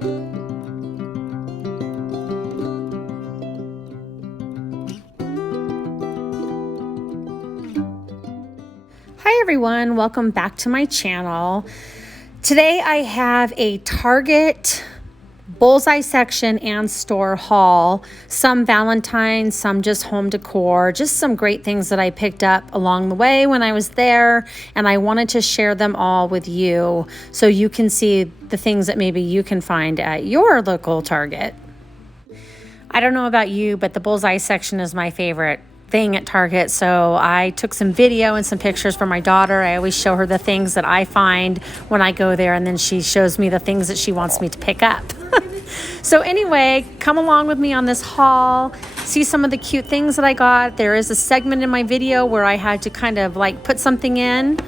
Hi everyone, welcome back to my channel. Today I have a Target Bullseye section and store haul. Some Valentines, some just home decor, just some great things that I picked up along the way when I was there, and I wanted to share them all with you so you can see the things that maybe you can find at your local Target. I don't know about you, but the Bullseye section is my favorite thing at Target, so I took some video and some pictures for my daughter. I always show her the things that I find when I go there, and then she shows me the things that she wants me to pick up. So anyway, come along with me on this haul, see some of the cute things that I got. There is a segment in my video where I had to kind of like put something in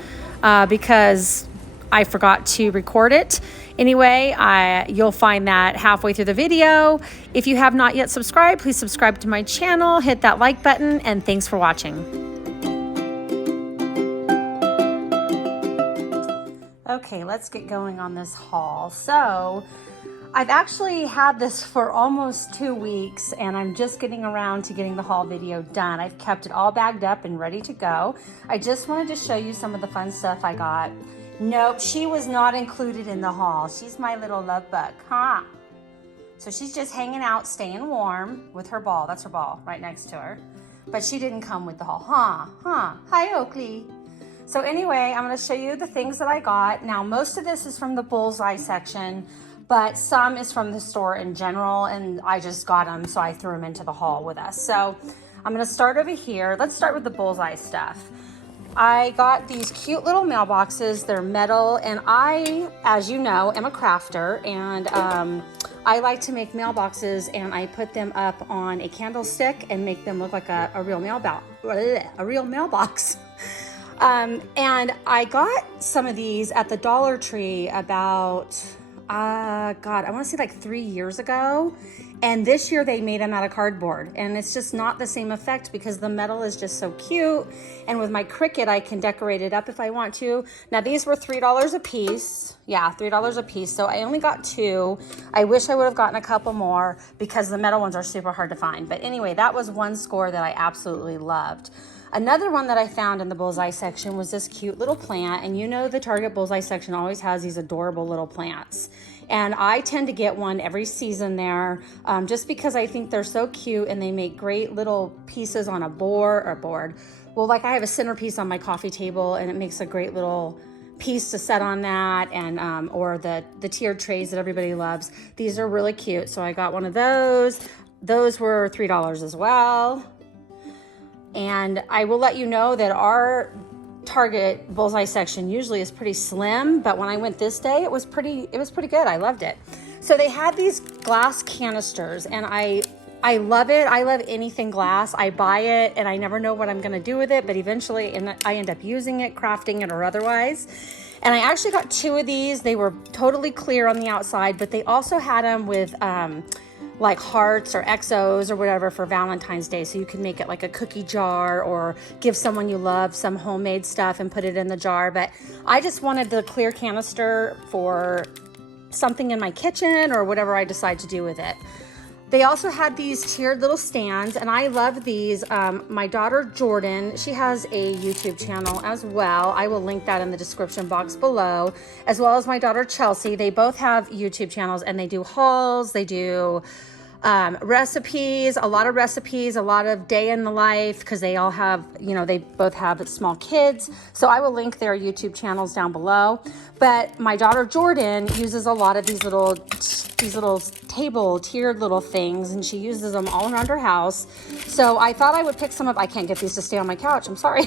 because I forgot to record it. Anyway, you'll find that halfway through the video. If you have not yet subscribed, please subscribe to my channel, hit that like button, and thanks for watching. Okay, let's get going on this haul. So, I've actually had this for almost 2 weeks, and I'm just getting around to getting the haul video done. I've kept it all bagged up and ready to go. I just wanted to show you some of the fun stuff I got. Nope, she was not included in the haul. She's my little love bug, huh? So she's just hanging out, staying warm with her ball. That's her ball right next to her. But she didn't come with the haul, huh? Hi, Oakley. So anyway, I'm gonna show you the things that I got. Now, most of this is from the Bullseye section, but some is from the store in general, and I just got them, so I threw them into the haul with us. So I'm gonna start over here. Let's start with the Bullseye stuff. I got these cute little mailboxes. They're metal, and I, as you know, am a crafter, and I like to make mailboxes, and I put them up on a candlestick and make them look like a real mailbox. And I got some of these at the Dollar Tree about, I want to say like 3 years ago. And this year they made them out of cardboard, and it's just not the same effect because the metal is just so cute. And with my Cricut, I can decorate it up if I want to. Now these were $3 a piece. Yeah, $3 a piece. So I only got 2. I wish I would have gotten a couple more because the metal ones are super hard to find. But anyway, that was one score that I absolutely loved. Another one that I found in the Bullseye section was this cute little plant. And you know the Target Bullseye section always has these adorable little plants. And I tend to get one every season there just because I think they're so cute, and they make great little pieces on a board. Well, like I have a centerpiece on my coffee table, and it makes a great little piece to set on that, and or the tiered trays that everybody loves. These are really cute. So I got one of those. Those were $3 as well. And I will let you know that our Target Bullseye section usually is pretty slim, but when I went this day, it was pretty good. I loved it. So they had these glass canisters, and I love it. I love anything glass. I buy it, and I never know what I'm going to do with it, but eventually I end up using it, crafting it, or otherwise. And I actually got 2 of these. They were totally clear on the outside, but they also had them with like hearts or XOs or whatever for Valentine's Day. So you can make it like a cookie jar or give someone you love some homemade stuff and put it in the jar. But I just wanted the clear canister for something in my kitchen or whatever I decide to do with it. They also had these tiered little stands, and I love these. My daughter Jordan, she has a YouTube channel as well. I will link that in the description box below, as well as my daughter Chelsey. They both have YouTube channels, and they do hauls. They do recipes, a lot of day in the life, because they all have, they both have small kids. So I will link their YouTube channels down below. But my daughter Jordan uses a lot of these little table tiered little things, and she uses them all around her house. So I thought I would pick some up. I can't get these to stay on my couch, I'm sorry.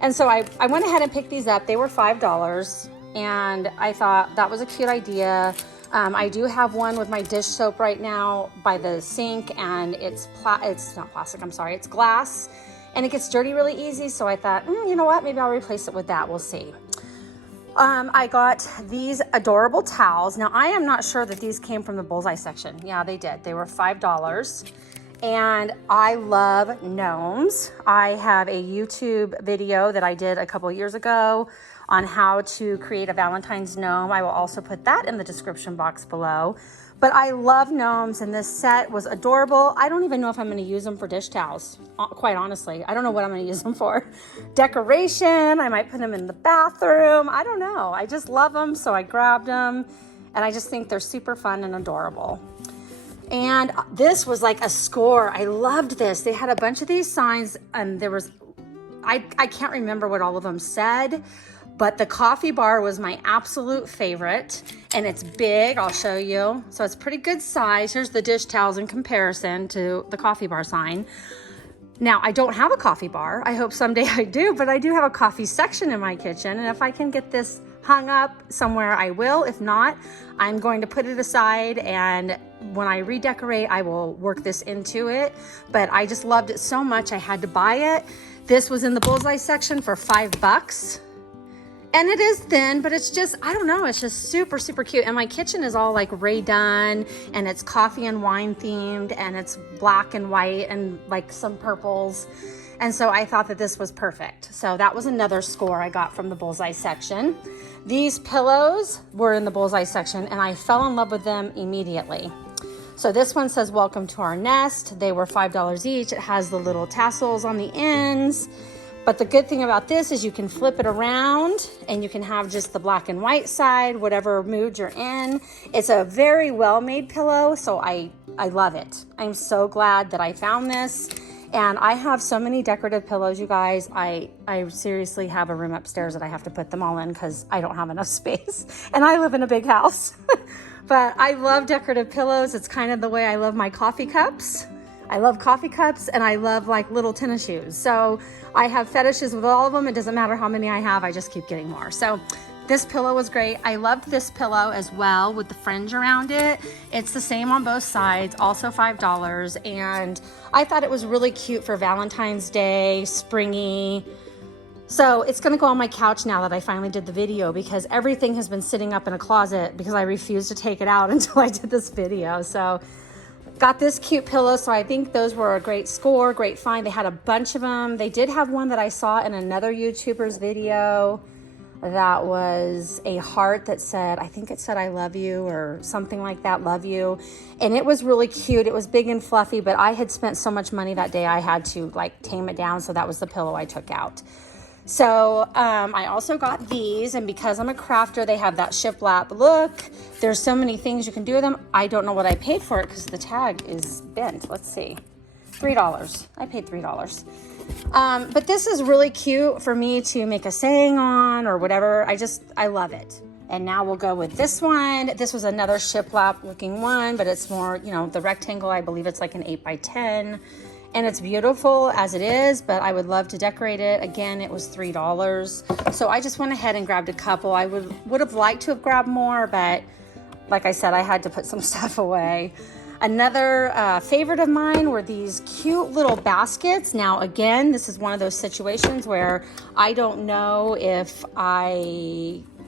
And so I went ahead and picked these up. They were $5, and I thought that was a cute idea. I do have one with my dish soap right now by the sink, and it's not plastic, I'm sorry, it's glass, and it gets dirty really easy. So I thought, you know what, maybe I'll replace it with that. We'll see. I got these adorable towels. Now, I am not sure that these came from the Bullseye section. Yeah, they did. They were $5. And I love gnomes. I have a YouTube video that I did a couple years ago on how to create a Valentine's gnome. I will also put that in the description box below. But I love gnomes, and this set was adorable. I don't even know if I'm going to use them for dish towels, quite honestly. I don't know what I'm going to use them for. Decoration, I might put them in the bathroom. I don't know. I just love them, so I grabbed them, and I just think they're super fun and adorable. And this was like a score. I loved this. They had a bunch of these signs, and there was, I can't remember what all of them said, but the coffee bar was my absolute favorite, and it's big. I'll show you. So it's pretty good size. Here's the dish towels in comparison to the coffee bar sign. Now, I don't have a coffee bar. I hope someday I do, but I do have a coffee section in my kitchen, and if I can get this hung up somewhere, I will. If not, I'm going to put it aside, and when I redecorate, I will work this into it. But I just loved it so much, I had to buy it. This was in the Bullseye section for $5. And it is thin, but it's just, I don't know, it's just super, super cute. And my kitchen is all like redone, and it's coffee and wine themed, and it's black and white and like some purples. And so I thought that this was perfect. So that was another score I got from the Bullseye section. These pillows were in the Bullseye section, and I fell in love with them immediately. So this one says, "Welcome to our nest." They were $5 each. It has the little tassels on the ends. But the good thing about this is you can flip it around, and you can have just the black and white side, whatever mood you're in. It's a very well-made pillow, so I love it. I'm so glad that I found this. And I have so many decorative pillows, you guys. I seriously have a room upstairs that I have to put them all in because I don't have enough space. And I live in a big house. But I love decorative pillows. It's kind of the way I love my coffee cups. I love coffee cups, and I love like little tennis shoes. So I have fetishes with all of them. It doesn't matter how many I have. I just keep getting more. So this pillow was great. I loved this pillow as well with the fringe around it. It's the same on both sides, also $5. And I thought it was really cute for Valentine's Day, springy. So it's gonna go on my couch now that I finally did the video, because everything has been sitting up in a closet because I refused to take it out until I did this video. So got this cute pillow, so I think those were a great score, great find. They had a bunch of them. They did have one that I saw in another YouTuber's video that was a heart that said, I think it said "I love you" or something like that, "love you." And it was really cute. It was big and fluffy, but I had spent so much money that day, I had to like tame it down, so that was the pillow I took out. So I also got these, and because I'm a crafter, they have that shiplap look. There's so many things you can do with them. I don't know what I paid for it because the tag is bent. Let's see, $3. I paid $3. But this is really cute for me to make a saying on or whatever. I love it. And now we'll go with this one. This was another shiplap looking one, but it's more, you know, the rectangle, I believe it's like an 8x10. And it's beautiful as it is, but I would love to decorate it. Again, it was $3. So I just went ahead and grabbed a couple. I would have liked to have grabbed more, but like I said, I had to put some stuff away. Another favorite of mine were these cute little baskets. Now, again, this is one of those situations where I don't know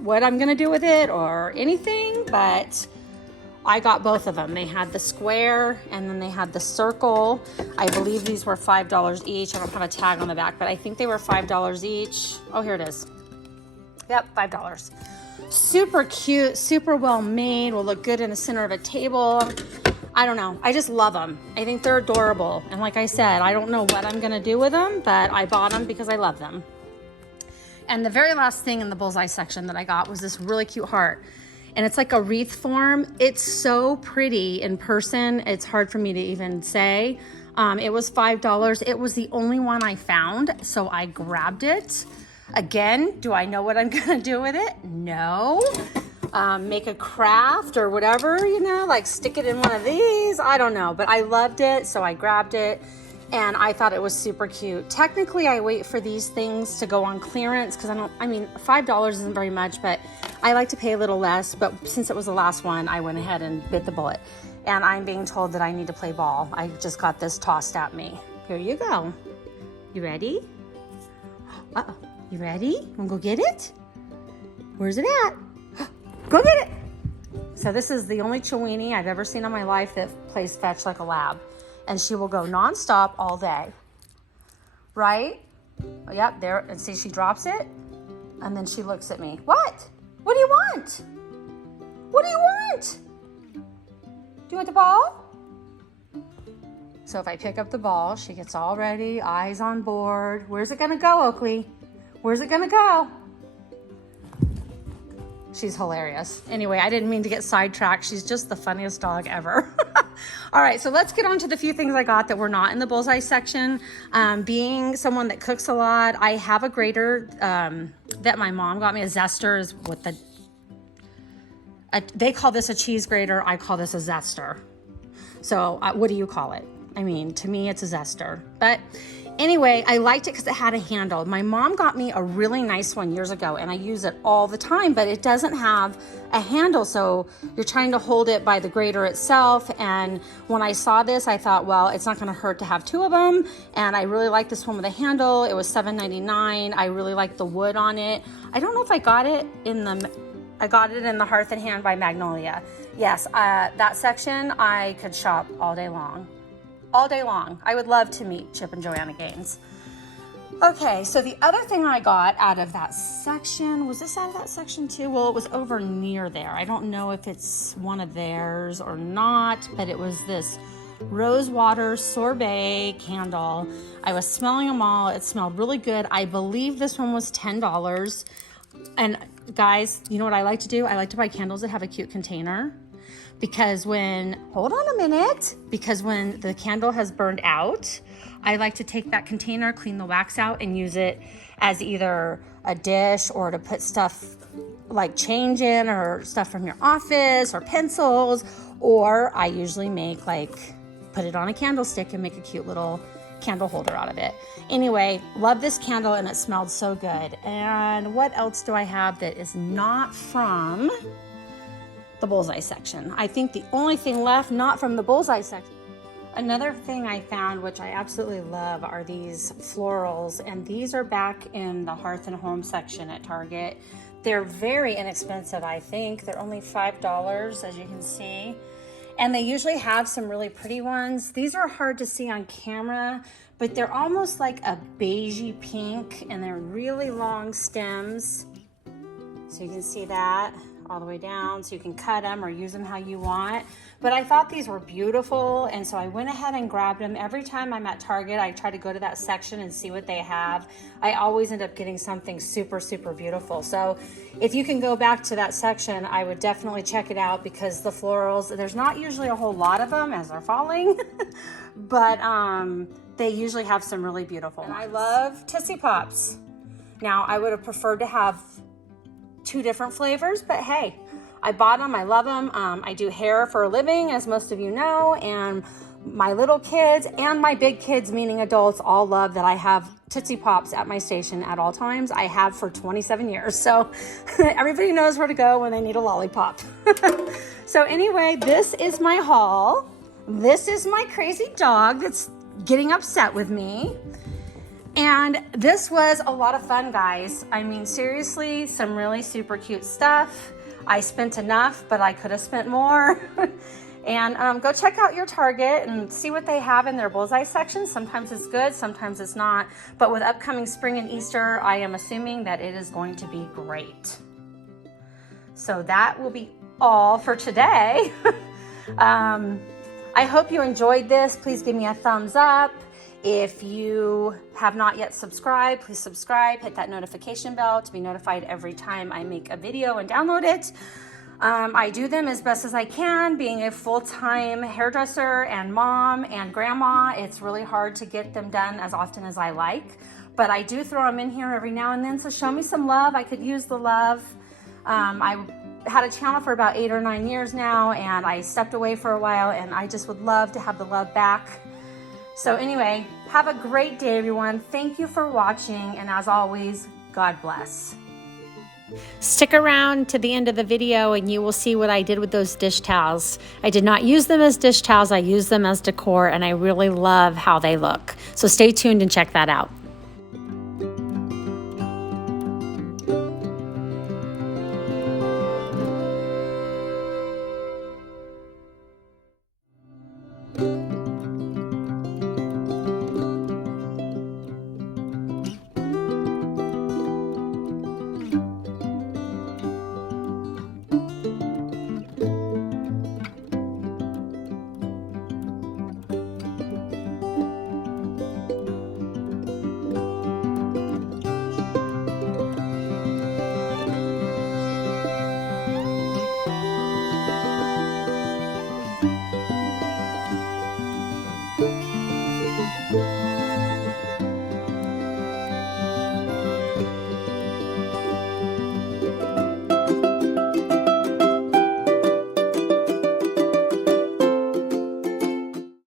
what I'm gonna do with it or anything, but I got both of them. They had the square, and then they had the circle. I believe these were $5 each. I don't have a tag on the back, but I think they were $5 each. Oh, here it is. Yep, $5. Super cute, super well made, will look good in the center of a table. I don't know. I just love them. I think they're adorable. And like I said, I don't know what I'm gonna do with them, but I bought them because I love them. And the very last thing in the Bullseye section that I got was this really cute heart. And it's like a wreath form. It's so pretty in person. It's hard for me to even say. It was $5. It was the only one I found, so I grabbed it. Again, do I know what I'm gonna do with it? No. Make a craft or whatever, you know, like stick it in one of these. I don't know, but I loved it, so I grabbed it. And I thought it was super cute. Technically, I wait for these things to go on clearance because $5 isn't very much, but I like to pay a little less. But since it was the last one, I went ahead and bit the bullet. And I'm being told that I need to play ball. I just got this tossed at me. Here you go. You ready? Uh-oh. You ready? Wanna go get it? Where's it at? Go get it! So this is the only Chiweenie I've ever seen in my life that plays fetch like a lab. And she will go nonstop all day. Right? Yep, there, and see she drops it. And then she looks at me. What? What do you want? What do you want? Do you want the ball? So if I pick up the ball, she gets all ready, eyes on board. Where's it gonna go, Oakley? Where's it gonna go? She's hilarious. Anyway, I didn't mean to get sidetracked. She's just the funniest dog ever. All right, so let's get on to the few things I got that were not in the Bullseye section. Being someone that cooks a lot, I have a grater that my mom got me. A zester is what they call this a cheese grater. I call this a zester. So what do you call it? I mean, to me, it's a zester. But anyway, I liked it because it had a handle. My mom got me a really nice one years ago, and I use it all the time, but it doesn't have a handle, so you're trying to hold it by the grater itself. And when I saw this, I thought, well, it's not going to hurt to have two of them, and I really like this one with a handle. It was $7.99. I really like the wood on it. I don't know if I got it in the Hearth and Hand by Magnolia. Yes, that section I could shop all day long. All day long. I would love to meet Chip and Joanna Gaines. Okay, so the other thing I got out of that section, was this out of that section too? Well, it was over near there. I don't know if it's one of theirs or not, but it was this rose water sorbet candle. I was smelling them all. It smelled really good. I believe this one was $10. And guys, you know what I like to do? I like to buy candles that have a cute container. Because hold on a minute, because when the candle has burned out, I like to take that container, clean the wax out, and use it as either a dish or to put stuff like change in or stuff from your office or pencils, or I usually put it on a candlestick and make a cute little candle holder out of it. Anyway, love this candle and it smelled so good. And what else do I have that is not from the Bullseye section? I think the only thing left not from the Bullseye section. Another thing I found, which I absolutely love, are these florals, and these are back in the Hearth and Home section at Target. They're very inexpensive, I think. They're only $5, as you can see. And they usually have some really pretty ones. These are hard to see on camera, but they're almost like a beigey pink, and they're really long stems. So you can see that all the way down, so you can cut them or use them how you want. But I thought these were beautiful, and so I went ahead and grabbed them. Every time I'm at Target, I try to go to that section and see what they have. I always end up getting something super, super beautiful. So if you can go back to that section, I would definitely check it out, because the florals, there's not usually a whole lot of them as they're falling, but they usually have some really beautiful ones. And I love Tootsie Pops. Now, I would have preferred to have 2 different flavors, but hey, I bought them. I love them. I do hair for a living, as most of you know, and my little kids and my big kids, meaning adults, all love that I have Tootsie Pops at my station at all times. I have for 27 years, so everybody knows where to go when they need a lollipop. So anyway, this is my haul. This is my crazy dog that's getting upset with me. And this was a lot of fun, guys. I mean, seriously, some really super cute stuff. I spent enough, but I could have spent more. And go check out your Target and see what they have in their Bullseye section. Sometimes it's good, sometimes it's not. But with upcoming spring and Easter, I am assuming that it is going to be great. So that will be all for today. I hope you enjoyed this. Please give me a thumbs up. If you have not yet subscribed, please subscribe, hit that notification bell to be notified every time I make a video and download it. I do them as best as I can. Being a full-time hairdresser and mom and grandma, it's really hard to get them done as often as I like, but I do throw them in here every now and then, so show me some love. I could use the love. I had a channel for about 8 or 9 years now, and I stepped away for a while, and I just would love to have the love back. So anyway, have a great day, everyone. Thank you for watching, and as always, God bless. Stick around to the end of the video and you will see what I did with those dish towels. I did not use them as dish towels, I used them as decor, and I really love how they look. So stay tuned and check that out.